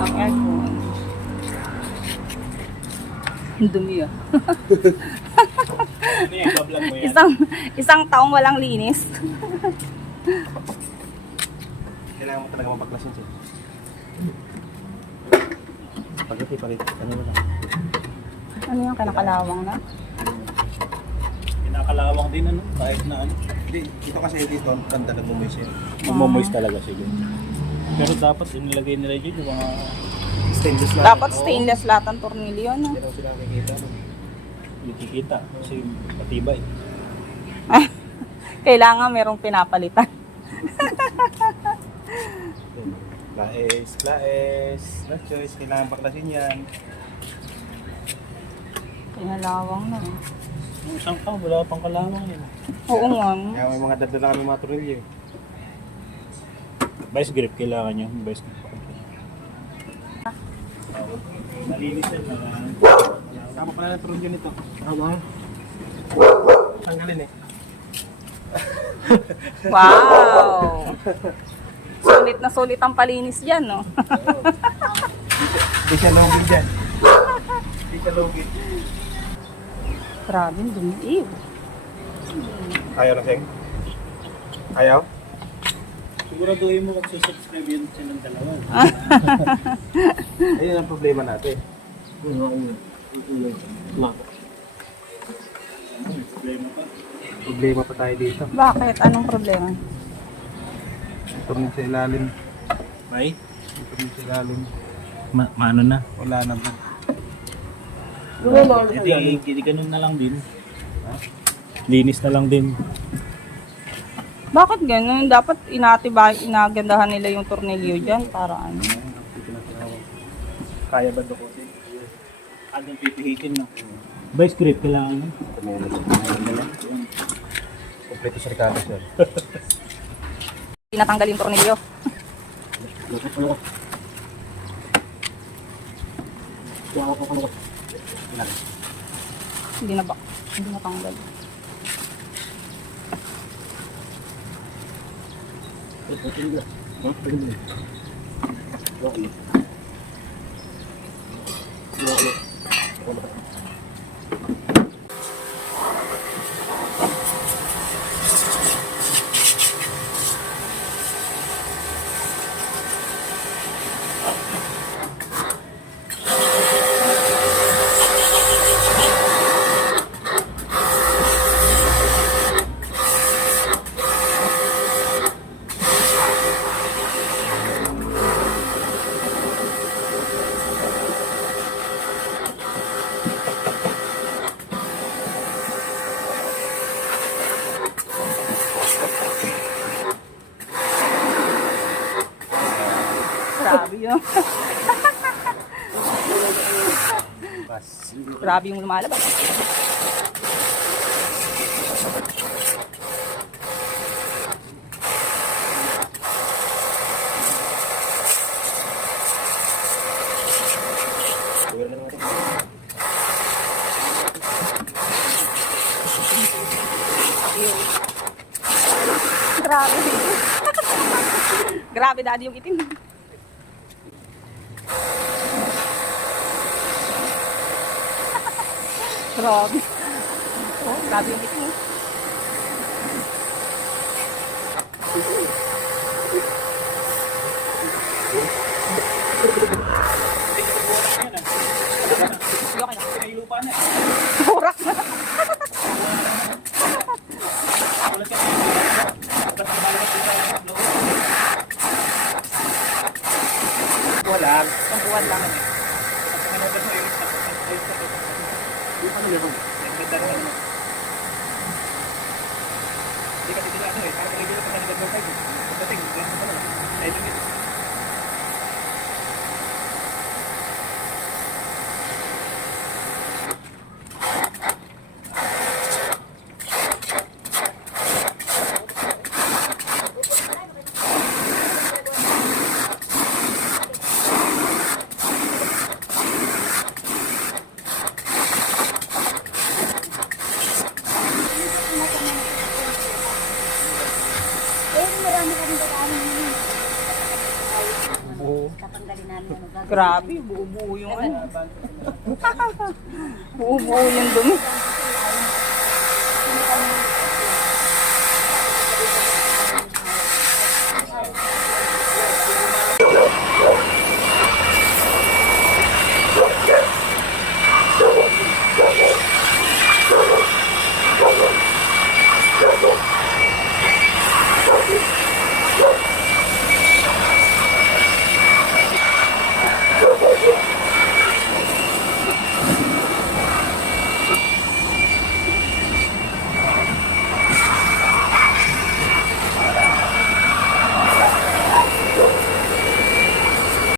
Ang aircon. Ang dumi ah. Ano yan? Bablog mo yan? Isang taong walang linis. Kailangan mo talaga mapaklasin siya. Pagkati, ano mo na? Ano yung kinakalawang na? Kinakalawang din ano, kahit na ano. Dito kasi dito, ang talaga bumoy siya. Bumoy talaga siya. Pero dapat inilagay nila dyan yung mga stainless lahat. Dapat stainless lahat ang tornilyo, no? Hindi naman sila nakikita. Hindi kikita kasi matibay. Kailangan merong pinapalitan. Laes. No choice, kailangan baklasin yan. Kinalawang na. Yung isang taon, wala pang kalawang yun. Oo nga. Kaya may mga dadala kami mga turilyo. Vice grip, kailangan nyo. Vice grip. Malinis yan. Sama pala ng turilyo nito. Tanggalin eh. Wow! Sulit na sulit ang palinis dyan, no? Hindi siya login dyan. Hindi siya login. Grabe, dumi. Ayaw na, Seng? Ayaw? Siguraduhin mo kung susubscribe yun silang dalawa. Ayun ang problema natin. Problema pa tayo dito. Bakit? Anong problema? Turnin sa ilalim. May? Turnin sa ilalim. Maano na? Wala na ba? Hindi ganun na lang din. Ha? Linis na lang din. Bakit ganun? Dapat inagandahan nila yung tornilyo dyan para ano. Kaya ba dukutin? Anong pipihitin no? Vice grip kailangan no? Kompleto sa Ricardo sir. Tinatanggal yung tornilyo. Hindi na ba? Hindi natanggal. Grabe yun. Grabe yung lumalabas. Grabe. Grabe daddy yung itim. Grabe. Oh, grabe yung itim. Burak na. Wala. Ang buwan lang. Eh, marami ka rin daan. Tatanggalin namin ano gagawin. Grabe, buo-buo yung ano. Buo-buo yung dumi.